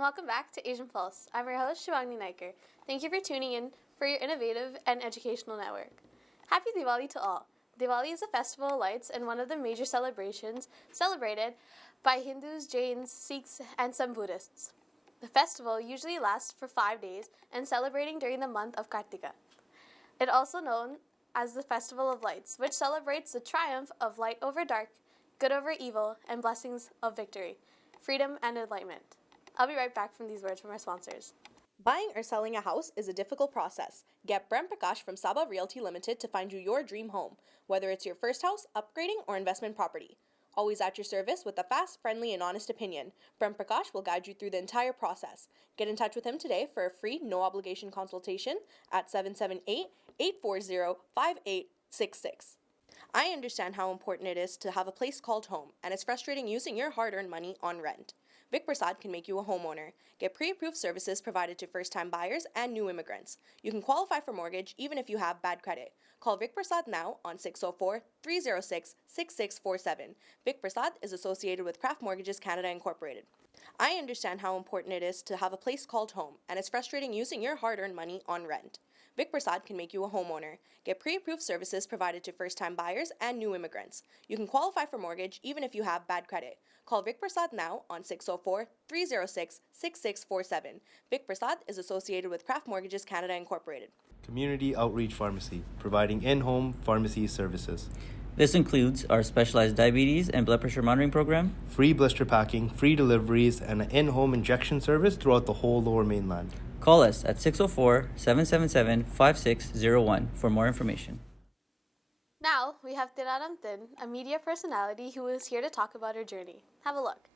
and welcome back to Asian Pulse. I'm your host, Shivagni Naiker. Thank you for tuning in for your innovative and educational network. Happy Diwali to all. Diwali is a festival of lights and one of the major celebrations celebrated by Hindus, Jains, Sikhs, and some Buddhists. The festival usually lasts for 5 days and celebrating during the month of Kartika. It also known as the Festival of Lights, which celebrates the triumph of light over dark, good over evil, and blessings of victory, freedom, and enlightenment. I'll be right back from these words from our sponsors. Buying or selling a house is a difficult process. Get Prem Prakash from Saba Realty Limited to find you your dream home, whether it's your first house, upgrading, or investment property. Always at your service with a fast, friendly, and honest opinion. Prem Prakash will guide you through the entire process. Get in touch with him today for a free, no-obligation consultation at 778-840-5866. I understand how important it is to have a place called home, and it's frustrating using your hard-earned money on rent. Vic Prasad can make you a homeowner. Get pre-approved services provided to first-time buyers and new immigrants. You can qualify for mortgage even if you have bad credit. Call Vic Prasad now on 604-306-6647. Vic Prasad is associated with Craft Mortgages Canada Incorporated. I understand how important it is to have a place called home, and it's frustrating using your hard-earned money on rent. Vic Prasad can make you a homeowner. Get pre-approved services provided to first-time buyers and new immigrants. You can qualify for mortgage even if you have bad credit. Call Vic Prasad now on 604-306-6647. Vic Prasad is associated with Craft Mortgages Canada Incorporated. Community Outreach Pharmacy, providing in-home pharmacy services. This includes our specialized diabetes and blood pressure monitoring program, Free blister packing, free deliveries, and an in-home injection service throughout the whole Lower Mainland. Call us at 604-777-5601 for more information. Now, we have Tiraram Tin, a media personality who is here to talk about her journey. Have a look.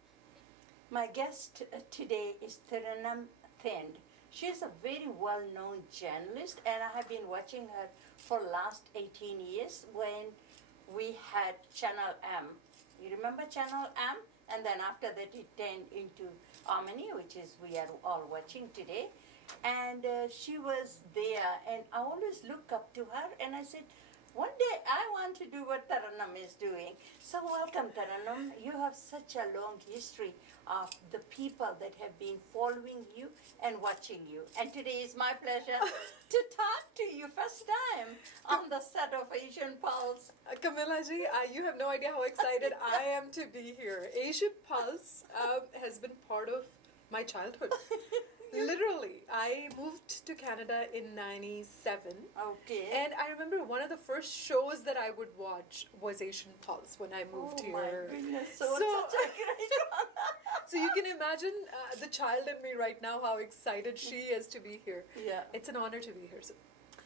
My guest today is Tiraram Thind. She is a very well-known journalist, and I have been watching her for the last 18 years when we had Channel M. You remember Channel M? And then after that it turned into Omni, which is we are all watching today. And she was there, and I always look up to her, and I said, one day I want to do what Taranam is doing. So welcome, Taranam. You have such a long history of the people that have been following you and watching you. And today is my pleasure to talk to you first time on the set of Asian Pulse. Camilla ji, you have no idea how excited I am to be here. Asian Pulse has been part of my childhood. Literally, I moved to Canada in 97. Okay. And I remember one of the first shows that I would watch was Asian Pulse when I moved here. Oh my goodness, so such a great one. So you can imagine the child in me right now, how excited she is to be here. Yeah. It's an honor to be here. So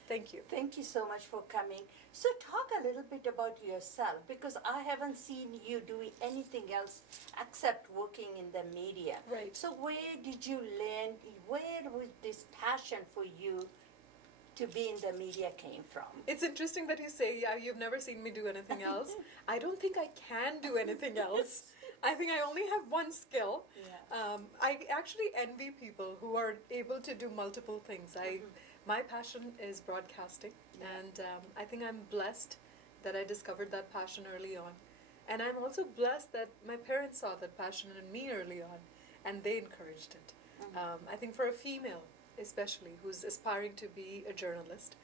thank you. Thank you so much for coming. So talk a little bit about yourself, because I haven't seen you doing anything else except working in the media. Right. So where did you learn, where was this passion for you to be in the media came from? It's interesting that you say, yeah, you've never seen me do anything else. I don't think I can do anything else. I think I only have one skill. Yeah. I actually envy people who are able to do multiple things. My passion is broadcasting, and I think I'm blessed that I discovered that passion early on. And I'm also blessed that my parents saw that passion in me early on, and they encouraged it. I think for a female, especially, who's aspiring to be a journalist,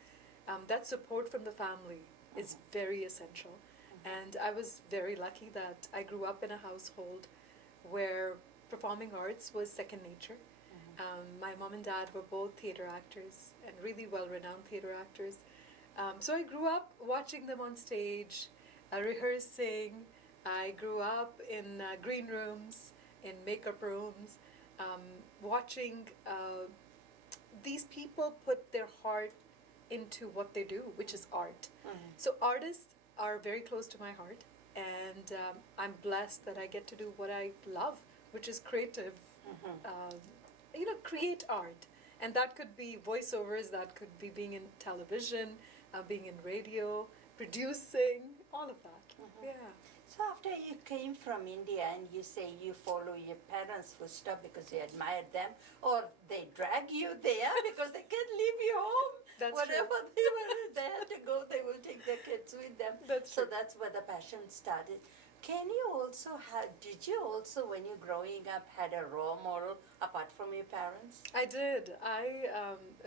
that support from the family is very essential. And I was very lucky that I grew up in a household where performing arts was second nature. My mom and dad were both theater actors, and really well-renowned theater actors. So I grew up watching them on stage, rehearsing. I grew up in green rooms, in makeup rooms, watching these people put their heart into what they do, which is art. So artists are very close to my heart, and I'm blessed that I get to do what I love, which is creative. Create art. And that could be voiceovers, that could be being in television, being in radio, producing, all of that. Yeah. So after you came from India and you say you follow your parents' footsteps because you admired them, or they drag you there because they can't leave you home. That's Whatever true. they had to go, they will take their kids with them. That's so true. that's where the passion started. Can you also did you also, when you're growing up, had a role model apart from your parents? I did.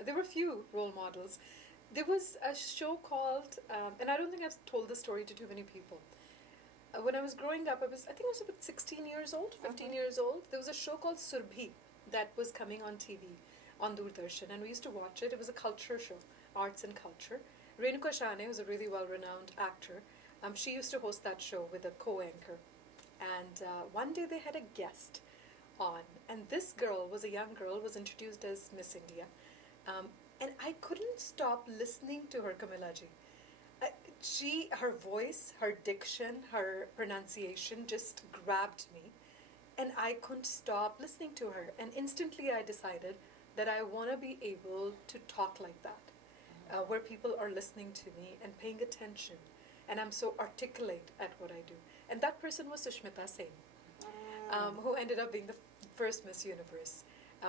There were few role models. There was a show called, and I don't think I've told this story to too many people. When I was growing up, I think I was about 16 years old, 15 years old. There was a show called Surbhi that was coming on TV, on Doordarshan, and we used to watch it. It was a culture show, arts and culture. Renuka Shane, who's a really well-renowned actor, she used to host that show with a co-anchor. And one day they had a guest on, and this girl was a young girl, was introduced as Miss India. And I couldn't stop listening to her, Camilla ji. Her voice, her diction, her pronunciation just grabbed me, and I couldn't stop listening to her. And instantly I decided that I want to be able to talk like that, where people are listening to me and paying attention, and I'm so articulate at what I do. And that person was Sushmita Sen, who ended up being the first Miss Universe.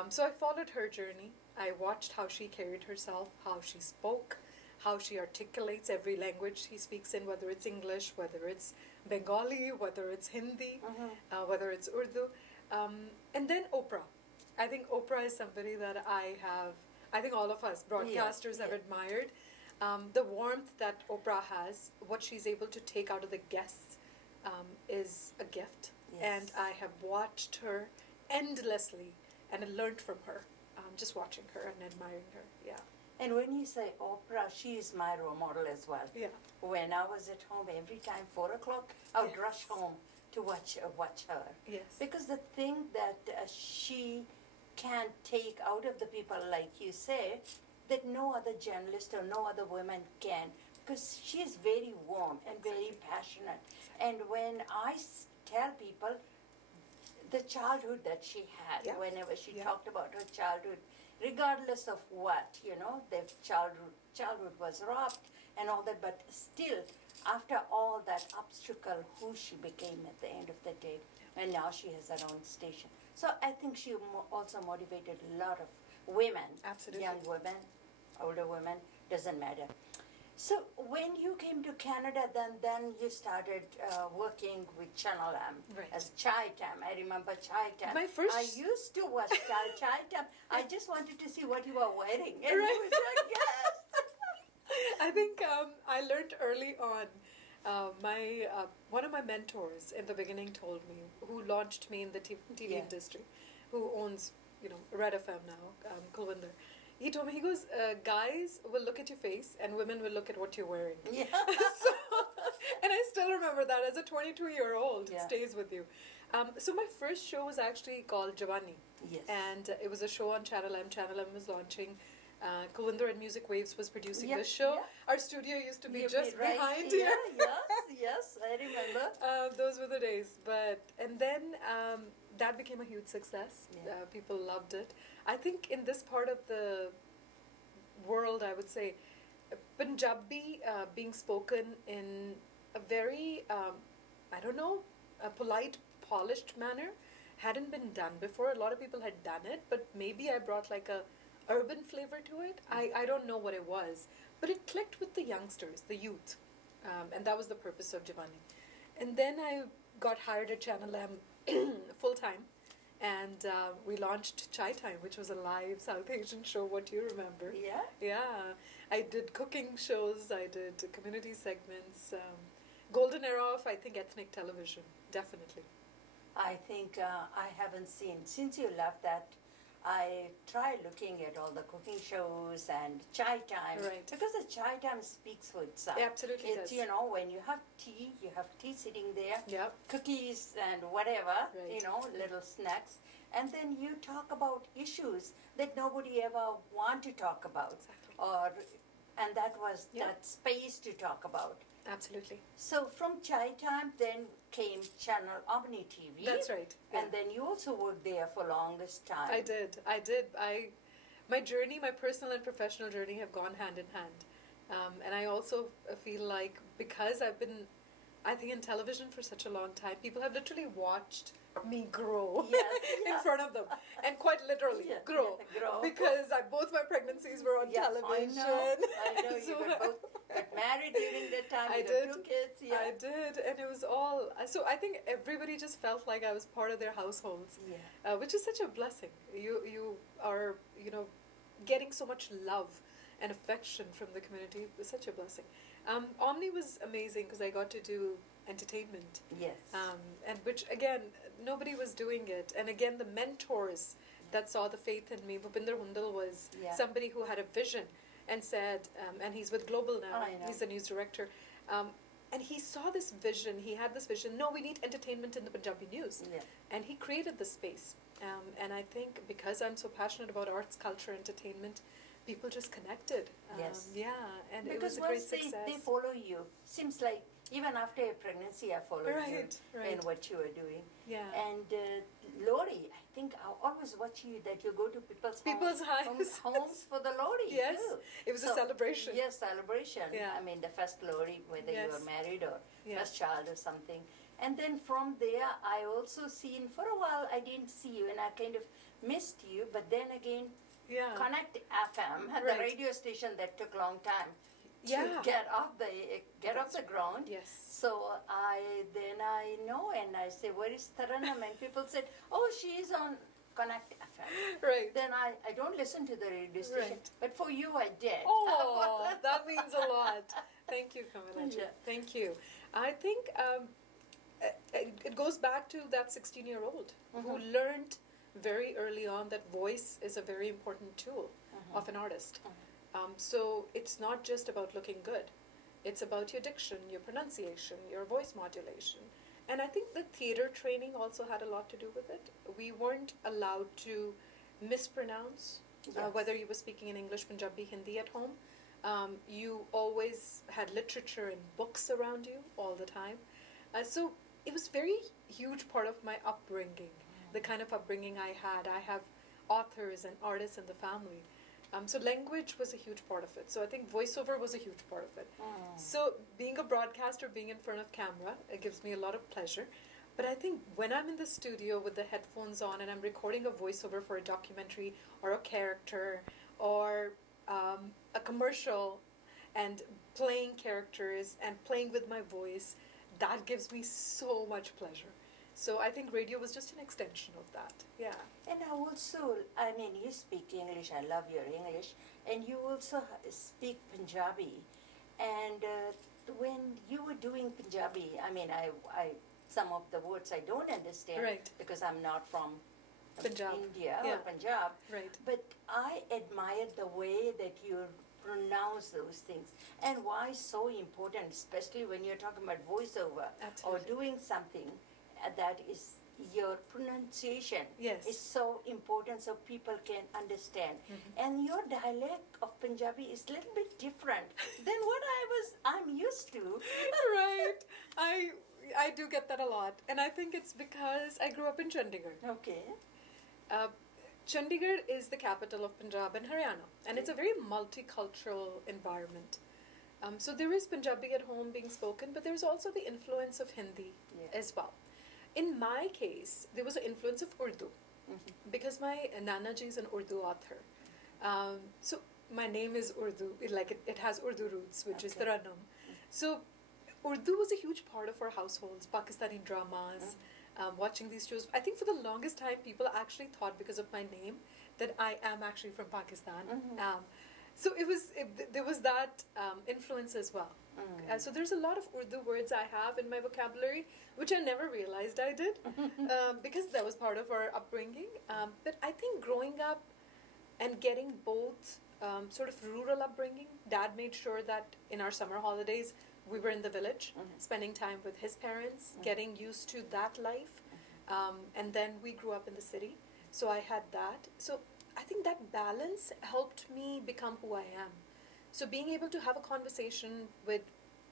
So I followed her journey. I watched how she carried herself, how she spoke, how she articulates every language she speaks in, whether it's English, whether it's Bengali, whether it's Hindi, whether it's Urdu. And then Oprah. I think Oprah is somebody that I think all of us broadcasters have admired. The warmth that Oprah has, what she's able to take out of the guests is a gift. Yes. And I have watched her endlessly and learned from her, just watching her and admiring her. Yeah. And when you say Oprah, she is my role model as well. Yeah. When I was at home, every time 4 o'clock, I would rush home to watch her. Yes. Because the thing that she can take out of the people, like you say, that no other journalist or no other woman can, because she is very warm and very passionate. And when I tell people the childhood that she had, whenever she talked about her childhood, regardless of what, their childhood was robbed and all that, but still, after all that obstacle, who she became at the end of the day, and now she has her own station. So I think she also motivated a lot of women, Absolutely. young women, older women, doesn't matter. So when you came to Canada, then you started working with Channel M as Chai Time. I remember Chai Time. I used to watch Chai Time. I just wanted to see what you were wearing, and you were like, yes. I think I learned early on. One of my mentors in the beginning told me, who launched me in the TV industry, who owns Red FM now, Kulwinder. He told me, he goes, guys will look at your face and women will look at what you're wearing. Yeah. And I still remember that as a 22-year-old. It stays with you. So my first show was actually called Javani. Yes. And it was a show on Channel M. Channel M was launching. Kulwinder and Music Waves was producing the show. Yeah. Our studio used to be just behind here. Yes, I remember. Those were the days. And then that became a huge success. People loved it. I think in this part of the world, I would say, Punjabi being spoken in a very, a polite, polished manner hadn't been done before. A lot of people had done it, but maybe I brought like a urban flavor to it. I don't know what it was, but it clicked with the youngsters, the youth, and that was the purpose of Giovanni. And then I got hired at Channel M full time. And we launched Chai Time, which was a live South Asian show, what you remember. Yeah? Yeah. I did cooking shows, I did community segments. Golden era of, I think, ethnic television, definitely. I think I haven't seen, since you left that, I tried looking at all the cooking shows and Chai Time. Right. Because the Chai Time speaks for itself. It absolutely does. When you have tea sitting there, Yep. cookies and whatever, little snacks. And then you talk about issues that nobody ever want to talk about. Exactly. And that was that space to talk about. Absolutely. So from Chai Time then came Channel Omni TV. That's right. Yeah. And then you also worked there for longest time. I did. My journey, my personal and professional journey have gone hand in hand. And I also feel like because I've been, I think, in television for such a long time, people have literally watched me grow Yes, in yeah. front of them, and quite literally Yeah, grow, yeah, grow. because both my pregnancies were on Yeah, television. I know. So You were both got married during that time. I You did. got 2 kids. Yeah. I did, and it was all. So I think everybody just felt like I was part of their households, Yeah. which is such a blessing. You are getting so much love and affection from the community. It was such a blessing. Omni was amazing because I got to do entertainment, Yes. and which again nobody was doing it. And again, the mentors that saw the faith in me. Bhupinder Hundal was Yeah. somebody who had a vision and said, and he's with Global now. I know. He's the news director. And he saw this vision. He had this vision. No, we need entertainment in the Punjabi news, Yeah. and he created the space. And I think because I'm so passionate about arts, culture, entertainment, people just connected. Yes. Yeah, and it Because was a great once success. they follow you, seems like even after a pregnancy, I followed Right, you right. in what you were doing. Yeah. And Lori, I think I always watch you that you go to People's homes. homes for the Lori Yes, too. it was a celebration. Yes, celebration. Yeah. I mean, the first Lori, whether you Yes. were married or Yeah. first child or something. And then from there, I also seen, for a while, I didn't see you and I kind of missed you. But then again, Yeah. Connect FM, the Right. radio station that took long time to Yeah. get off the ground. Yes. So I know, and I say, where is Taranam? And people said, oh, she's on Connect FM. Right. Then I don't listen to the radio station, Right. but for you I did. Oh, that means a lot. Thank you, Kamala. Yeah. Thank you. I think it goes back to that 16-year-old who learned very early on that voice is a very important tool of an artist. So it's not just about looking good. It's about your diction, your pronunciation, your voice modulation. And I think the theater training also had a lot to do with it. We weren't allowed to mispronounce, Yes. whether you were speaking in English, Punjabi, Hindi at home. You always had literature and books around you all the time. So it was very huge part of my upbringing, the kind of upbringing I had. I have authors and artists in the family. So language was a huge part of it. So I think voiceover was a huge part of it. So being a broadcaster, being in front of camera, it gives me a lot of pleasure. But I think when I'm in the studio with the headphones on and I'm recording a voiceover for a documentary or a character or a commercial and playing characters and playing with my voice, that gives me so much pleasure. So I think radio was just an extension of that. Yeah. And I also, I mean, you speak English, I love your English, and you also speak Punjabi. And when you were doing Punjabi, I mean, I some of the words I don't understand Right. because I'm not from Punjab. India Yeah. or Punjab. Right. But I admired the way that you pronounce those things and why so important, especially when you're talking about voiceover or Absolutely. doing something that is your pronunciation Yes. is so important so people can understand. And your dialect of Punjabi is a little bit different than what I'm used to. Right. I do get that a lot. And I think it's because I grew up in Chandigarh. Okay. Chandigarh is the capital of Punjab and Haryana, and it's a very multicultural environment. So there is Punjabi at home being spoken, but there's also the influence of Hindi Yeah. as well. In my case, there was an influence of Urdu because my Nana ji is an Urdu author. So my name is Urdu, it has Urdu roots, which is Okay. Taranum. So Urdu was a huge part of our households, Pakistani dramas, watching these shows. I think for the longest time, people actually thought because of my name that I am actually from Pakistan. So there was that influence as well. So there's a lot of Urdu words I have in my vocabulary, which I never realized I did, because that was part of our upbringing. But I think growing up and getting both sort of rural upbringing, Dad made sure that in our summer holidays, we were in the village, spending time with his parents, getting used to that life. And then we grew up in the city. So I had that. So I think that balance helped me become who I am. So being able to have a conversation with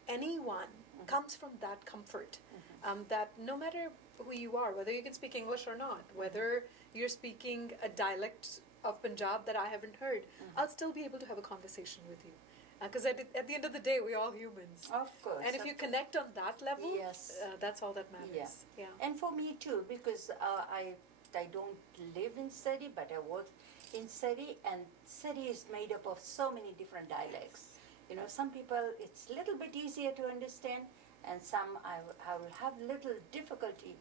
anyone comes from that comfort. That no matter who you are, whether you can speak English or not, whether you're speaking a dialect of Punjab that I haven't heard, I'll still be able to have a conversation with you. Because at the end of the day, we're all humans. Of course. And if you connect on that level, Yes. that's all that matters. Yeah. And for me too, because I don't live in Surrey, but I work in Surrey, and Surrey is made up of so many different dialects. You know, some people it's a little bit easier to understand, and some I will have little difficulty.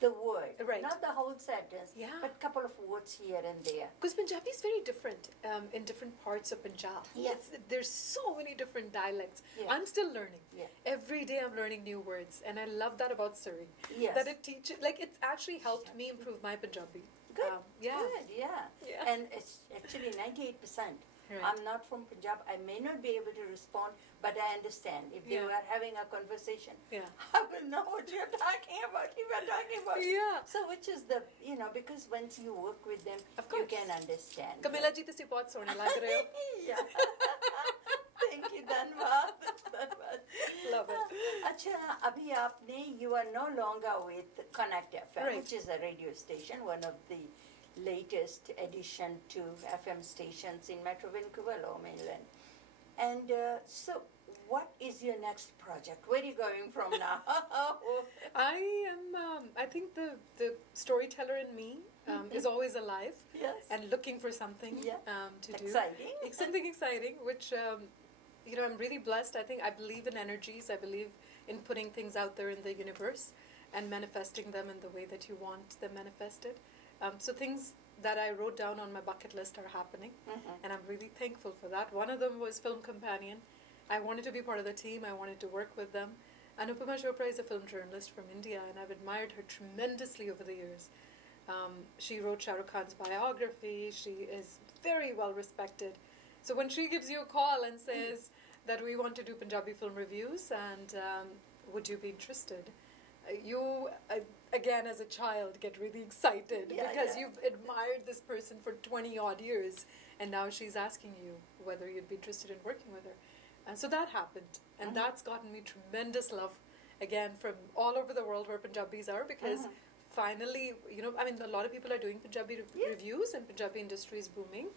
The word, Right. not the whole sentence, Yeah. but couple of words here and there. Because Punjabi is very different in different parts of Punjab. Yes. There's so many different dialects. Yeah. I'm still learning. Yeah. Every day I'm learning new words, and I love that about Surrey. Yes. That it teaches, like, it's actually helped me improve my Punjabi. Good. Yeah. Good. Yeah. Yeah. And it's actually 98%. Right. I'm not from Punjab. I may not be able to respond, but I understand. If they Yeah. were having a conversation, Yeah. I will know what you're talking about. You are talking about. Yeah. So, which is because once you work with them, Of you course. can understand. Kamila ji, ਤੁਸੀਂ ਬਹੁਤ ਸੋਹਣੇ ਲੱਗ ਰਹੇ ਹੋ. Yeah. Thank you, Dhanwad. Love it. Acha, abhi aapne, you are no longer with Connect FM, Right. which is a radio station, one of the latest addition to FM stations in Metro Vancouver, Lower Mainland. And so, what is your next project? Where are you going from now? I think the storyteller in me is always alive. Yes. And looking for something Yeah. to do. Exciting. Something exciting, which, I'm really blessed. I believe in energies. I believe in putting things out there in the universe and manifesting them in the way that you want them manifested. So things that I wrote down on my bucket list are happening, and I'm really thankful for that. One of them was Film Companion. I wanted to be part of the team. I wanted to work with them. Anupama Chopra is a film journalist from India, and I've admired her tremendously over the years. She wrote Shah Rukh Khan's biography. She is very well respected. So when she gives you a call and says that we want to do Punjabi film reviews and would you be interested, you, again as a child, get really excited because you've admired this person for 20 odd years, and now she's asking you whether you'd be interested in working with her. And so that happened, and that's gotten me tremendous love, again, from all over the world where Punjabis are, because finally, a lot of people are doing Punjabi reviews, and Punjabi industry is booming,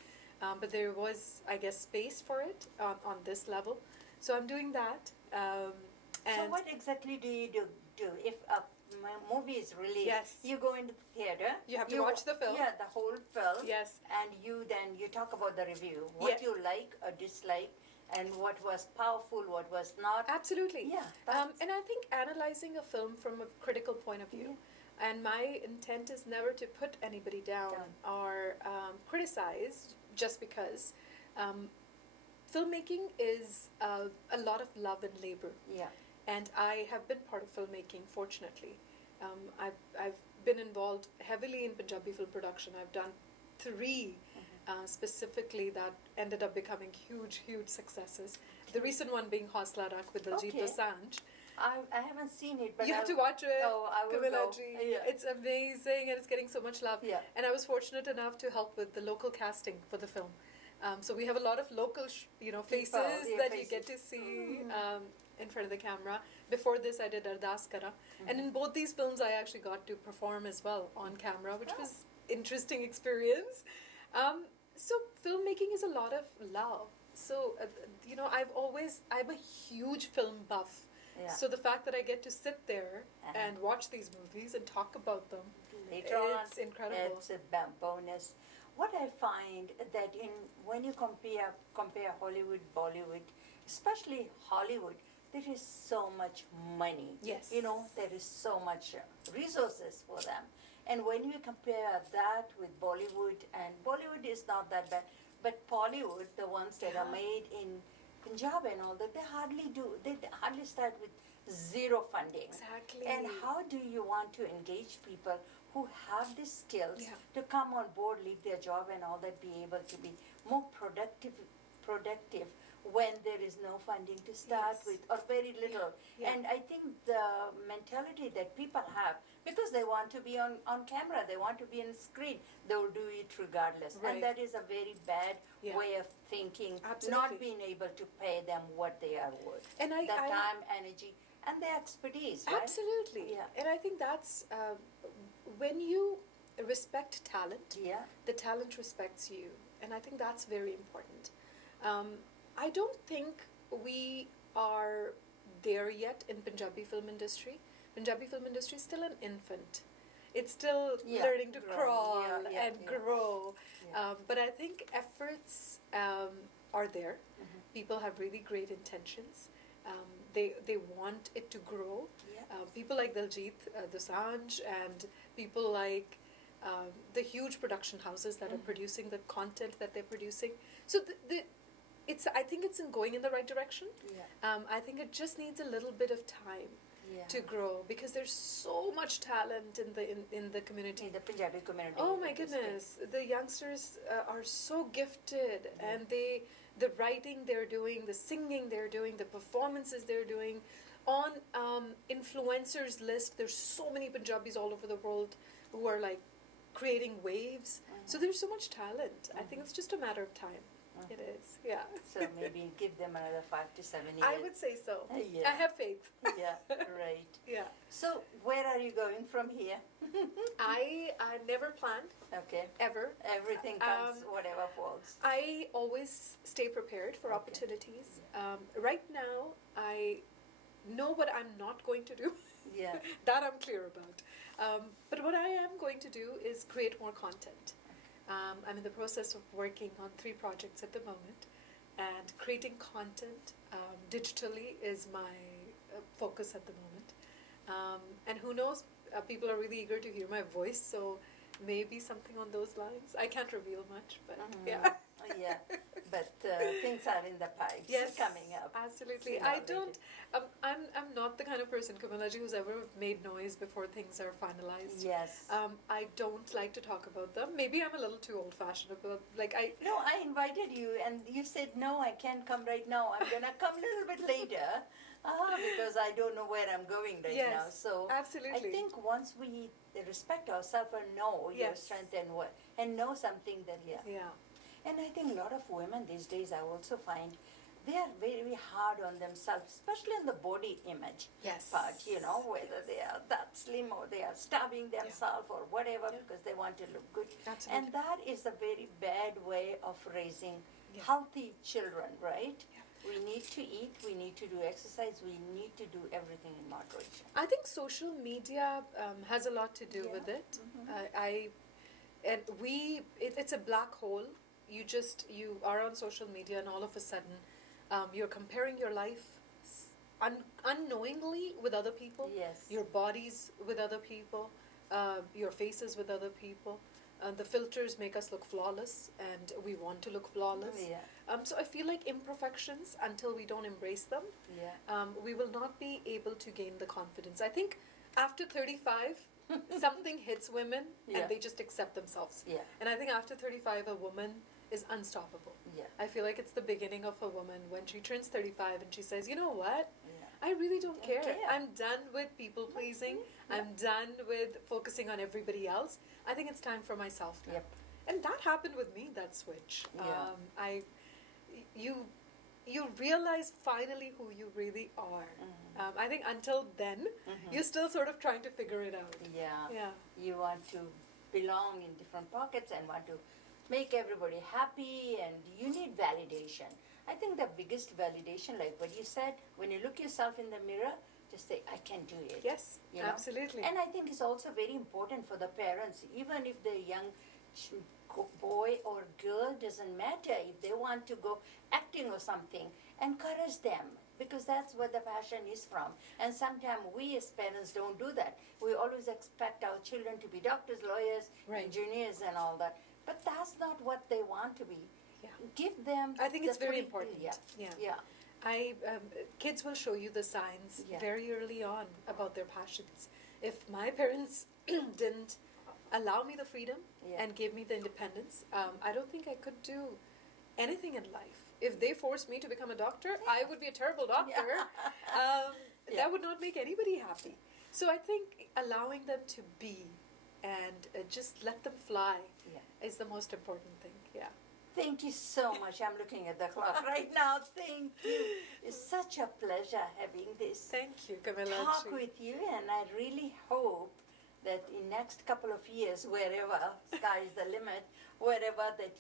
but there was, I guess, space for it on this level. So I'm doing that. So what exactly do you do if a movie is released? Yes. You go into the theater. You have to watch the film. Yeah, the whole film. Yes. And you talk about the review, what you like or dislike, and what was powerful, what was not. Absolutely. Yeah. And I think analyzing a film from a critical point of view. And my intent is never to put anybody down or criticize just because. Filmmaking is a lot of love and labor. Yeah. And I have been part of filmmaking, fortunately. I've been involved heavily in Punjabi film production. I've done 3 specifically that ended up becoming huge, huge successes. The recent one being Hausla Rakh with Diljit Dosanjh. I haven't seen it, but You have to watch it. Oh, I will Kamila go. ji. Yeah. It's amazing, and it's getting so much love. Yeah. And I was fortunate enough to help with the local casting for the film. So we have a lot of local, faces that you get to see in front of the camera. Before this, I did Ardas Kara, and in both these films, I actually got to perform as well on camera, which was interesting experience. So filmmaking is a lot of love. So I'm a huge film buff. Yeah. So the fact that I get to sit there and watch these movies and talk about them, Later it's on, incredible. it's a bonus. What I find that when you compare Hollywood, Bollywood, especially Hollywood, there is so much money. Yes. There is so much resources for them. And when you compare that with Bollywood, and Bollywood is not that bad, but Bollywood, the ones that are made in Punjab and all that, they hardly start with zero funding. Exactly. And how do you want to engage people who have the skills Yeah. to come on board, leave their job and all that, be able to be more productive when there is no funding to start Yes. with, or very little. Yeah. And I think the mentality that people have, because they want to be on camera, they want to be on screen, they will do it regardless. Right. And that is a very bad Yeah. way of thinking, Absolutely. not being able to pay them what they are worth. And the time, energy, and the expertise, right? Absolutely. Yeah. And I think that's when you respect talent, Yeah. the talent respects you. And I think that's very important. I don't think we are there yet in Punjabi film industry. Punjabi film industry is still an infant. It's still learning to crawl and grow. Yeah. But I think efforts are there. People have really great intentions. They want it to grow. Yeah. People like Diljit Dosanjh and people like the huge production houses that are producing the content that they're producing. So I think it's going in the right direction. Yeah. I think it just needs a little bit of time to grow because there's so much talent in the community. In the Punjabi community. Oh my goodness, the youngsters are so gifted, and the writing they're doing, the singing they're doing, the performances they're doing. On influencers list, there's so many Punjabis all over the world who are like creating waves. So there's so much talent. I think it's just a matter of time. It is, yeah. So maybe give them another 5 to 7 years. I would say so. Yeah. I have faith. Yeah, right. Yeah. So where are you going from here? I never planned, Okay. ever. Everything comes, whatever falls. I always stay prepared for opportunities. Right now, I know what I'm not going to do. Yeah. That I'm clear about. But what I am going to do is create more content. I'm in the process of working on 3 projects at the moment, and creating content digitally is my focus at the moment. And who knows, people are really eager to hear my voice, so maybe something on those lines. I can't reveal much, but yeah. Yeah. But things are in the pipes coming up. Absolutely. Sooner or I don't. I'm not the kind of person, Kamalaji, who's ever made noise before things are finalized. Yes. I don't like to talk about them. Maybe I'm a little too old-fashioned about. No, I invited you, and you said no. I can't come right now. I'm gonna come a little bit later, because I don't know where I'm going right now. So absolutely. I think once we respect ourselves and know your strength and know something that Yeah. And I think a lot of women these days, I also find, they are very hard on themselves, especially on the body image part, whether they are that slim or they are starving themselves or whatever because they want to look good. Absolutely. And that is a very bad way of raising healthy children, right? Yeah. We need to eat, we need to do exercise, we need to do everything in moderation. I think social media has a lot to do with it. It's a black hole. You are on social media, and all of a sudden you're comparing your life unknowingly with other people. Yes. Your bodies with other people, your faces with other people. The filters make us look flawless, and we want to look flawless. Yeah. So I feel like imperfections, until we don't embrace them, we will not be able to gain the confidence. I think after 35, something hits women, and they just accept themselves. Yeah. And I think after 35, a woman is unstoppable. Yeah. I feel like it's the beginning of a woman when she turns 35 and she says, you know what? Yeah. I really don't care. care. I'm done with people pleasing. I'm done with focusing on everybody else. I think it's time for myself now. Yep. And that happened with me, that switch. Yeah. You realize finally who you really are. I think until then, you're still sort of trying to figure it out. Yeah. You want to belong in different pockets and want to make everybody happy, and you need validation. I think the biggest validation, like what you said, when you look yourself in the mirror, just say, I can do it. Yes, absolutely. And I think it's also very important for the parents, even if the young boy or girl, doesn't matter, if they want to go acting or something, encourage them, because that's where the passion is from. And sometimes we as parents don't do that. We always expect our children to be doctors, lawyers, engineers and all that. But that's not what they want to be. Yeah. Give them. I think it's very free- important. Yeah. Kids will show you the signs very early on about their passions. If my parents didn't allow me the freedom and gave me the independence, I don't think I could do anything in life. If they forced me to become a doctor, I would be a terrible doctor. That would not make anybody happy. So I think allowing them to be and just let them fly is the most important thing. Yeah. Thank you so much. I'm looking at the clock right now. Thank you. It's such a pleasure having this Thank you, Camilla. talk with you, and I really hope that in next couple of years, wherever sky is the limit, wherever that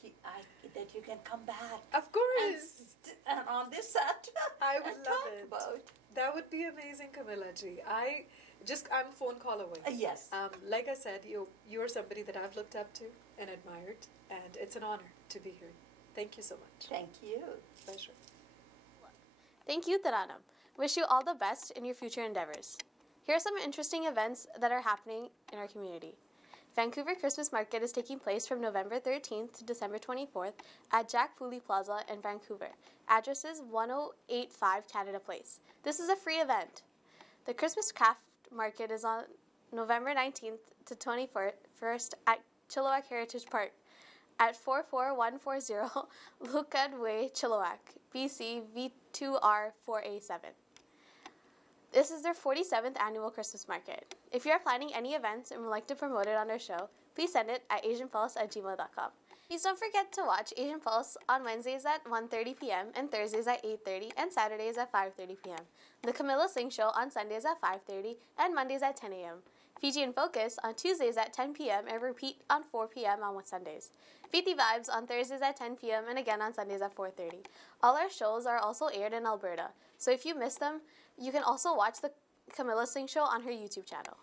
you can come back. Of course. And on this set, I would and love talk it. about. That would be amazing, Camilla ji. I'm phone call away. Yes. Like I said, you're somebody that I've looked up to and admired, and it's an honor to be here. Thank you so much. Thank you. Pleasure. Thank you, Taranam. Wish you all the best in your future endeavors. Here are some interesting events that are happening in our community. Vancouver Christmas Market is taking place from November 13th to December 24th at Jack Pooley Plaza in Vancouver. Address is 1085 Canada Place. This is a free event. The Christmas Craft Market is on November 19th to 21st at Chilliwack Heritage Park at 44140 Lukad Way, Chilliwack, BC V2R4A7. This is their 47th annual Christmas market. If you are planning any events and would like to promote it on our show, please send it at asianpulse@gmail.com. Please don't forget to watch Asian Pulse on Wednesdays at 1:30 p.m. and Thursdays at 8:30 and Saturdays at 5:30 p.m. The Camilla Singh Show on Sundays at 5:30 and Mondays at 10 a.m. Fiji in Focus on Tuesdays at 10 p.m. and repeat on 4 p.m. on Sundays. Fiti Vibes on Thursdays at 10 p.m. and again on Sundays at 4:30. All our shows are also aired in Alberta, so if you miss them, you can also watch the Camilla Singh Show on her YouTube channel.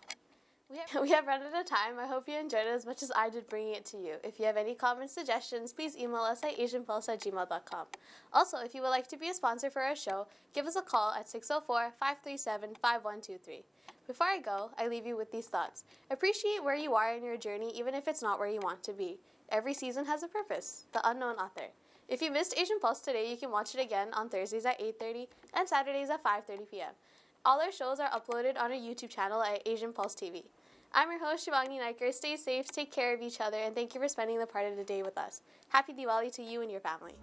We have run out of time. I hope you enjoyed it as much as I did bringing it to you. If you have any comments, suggestions, please email us at asianpulse@gmail.com. Also, if you would like to be a sponsor for our show, give us a call at 604-537-5123. Before I go, I leave you with these thoughts. Appreciate where you are in your journey, even if it's not where you want to be. Every season has a purpose. The Unknown Author. If you missed Asian Pulse today, you can watch it again on Thursdays at 8:30 and Saturdays at 5:30 p.m. All our shows are uploaded on our YouTube channel at Asian Pulse TV. I'm your host, Shivani Naiker. Stay safe, take care of each other, and thank you for spending the part of the day with us. Happy Diwali to you and your family.